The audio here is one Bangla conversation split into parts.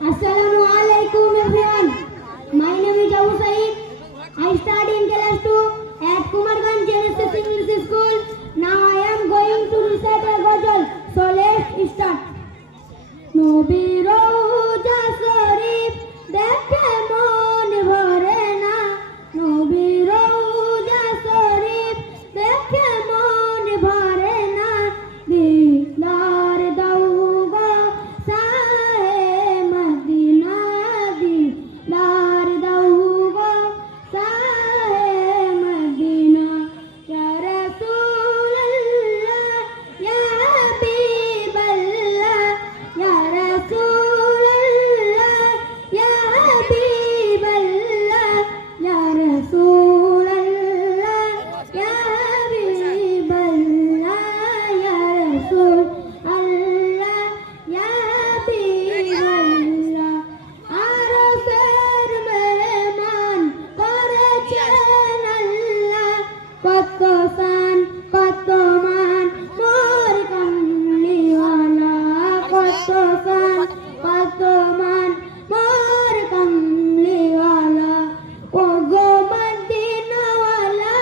Assalamu alaikum everyone. My name is Abu Saeed. I study in class 2 at Kumarganj Genesis English School. Now I am going to recite a ghazal. So let's start. নবীর রওজা শরীফ দেখে মন ভরে না, নবীর রওজা শরীফ দেখে মন ভরে না, দিদার দাও গো শাহে মদিনা, দিদার দাও গো শাহে মদিনা, ইয়া রাসূলুল্লাহ ইয়া হাবিবাল্লাহ, ইয়া রাসূলুল্লাহ ইয়া হাবিবাল্লাহ, ইয়া রাসূলুল্লাহ ইয়া হাবিবাল্লাহ, ইয়া রাসূলুল্লাহ ইয়া হাবিবাল্লাহ। আরশের মেহমান করেছেন আল্লাহ, কত শান কত মান মোর কামলিওয়ালা, কত শান কত মান মোর কামলিওয়ালা। ও গো মদিনাওয়ালা,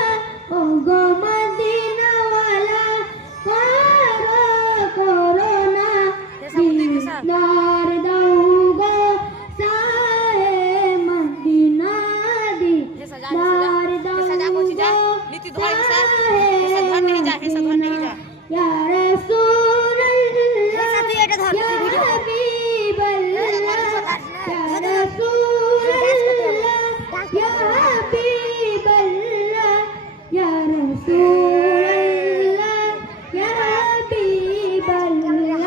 ও গো মদিনাওয়ালা, করোনা দিদার দাও গো শাহে মদিনা, দিদার দাও গো শাহে মদিনা, ইয়া রাসূলুল্লাহ ইয়া হাবিবাল্লাহ, ইয়া রাসূলুল্লাহ ইয়া হাবিবাল্লাহ, ইয়া রাসূলুল্লাহ ইয়া হাবিবাল্লাহ,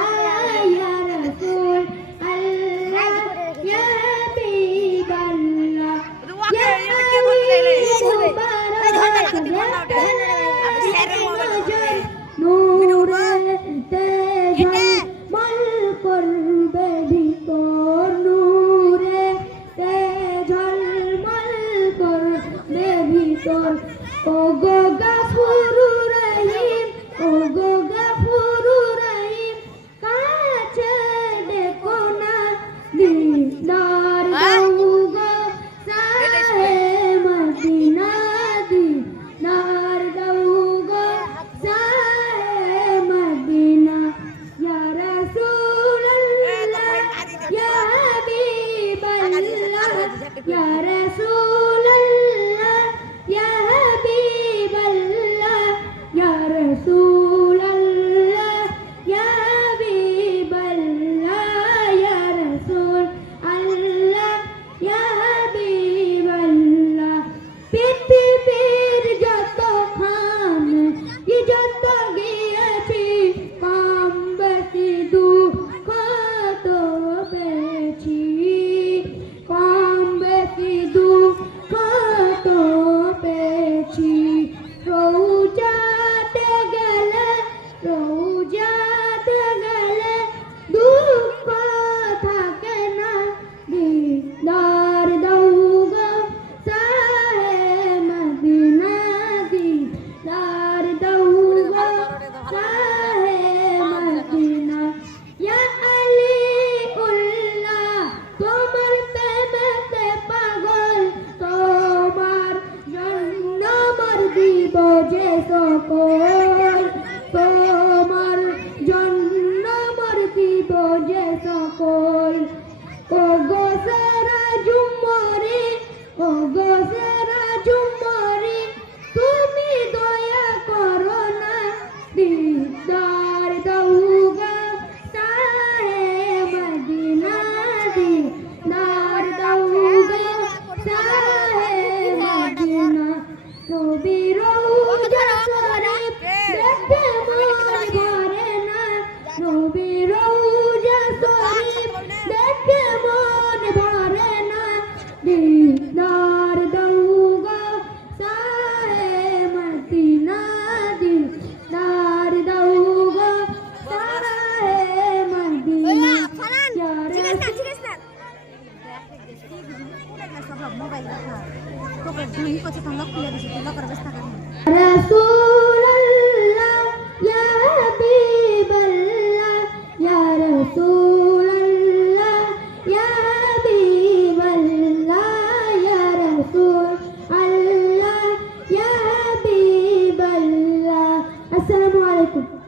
ইয়া রাসূলুল্লাহ ইয়া হাবিবাল্লাহ। ইয়া নূরে তেজল করবে ভিতর, নূরে তেজল করবে ভিতর। ও গো গাফুরুর রহিম, ও গো গাফুরুর রহিম, কাছে দেখো না, দিদার দাও গো শাহে মদিনা, দিদার দাও গো শাহে মদিনা, ইয়া রাসূলুল্লাহ ইয়া হাবিবাল্লাহ, ইয়া রাসূলুল্লাহ ইয়া হাবিবাল্লাহ, ইয়া রাসূলুল্লাহ ইয়া হাবিবাল্লাহ, ইয়া রাসূলুল্লাহ ইয়া হাবিবাল্লাহ। পৃথিবীর যত খান যত গিয়েছি, কম বেশি দুঃখ তো পেয়েছি, কম বেশি দুঃখ তো পেয়েছি। রওজাতে গেলে, রওজাতে গেলে দুঃখ থাকে না, দিদার দাও গো শাহে মদিনা, দিদার দাও গো শাহে মদিনা। ইয়া আলিউল্লাহ তোমার প্রেমেতে পাগল, তোমার জন্য মর দিব যে সকল, তোমার জন্য মর দিব যে সকল। ও গো সেরা জুম্মরি, ও গো সেরা জুম্মরি, তুমি দয়া করো না, দিদার দাও গো শাহে মদিনা, দিদার দাও গো শাহে মদিনা। নবীর রওজা শরীফ দেখে মন ভরে না, নবীর রওজা শরীফ দেখে মন ভরে না, দিদার দাও গো শাহে মদিনা, দিদার দাও গো শাহে মদিনা, ইয়া রাসূলুল্লাহ ইয়া হাবিবাল্লাহ, ইয়া রাসূলুল্লাহ ইয়া আলাইকুম।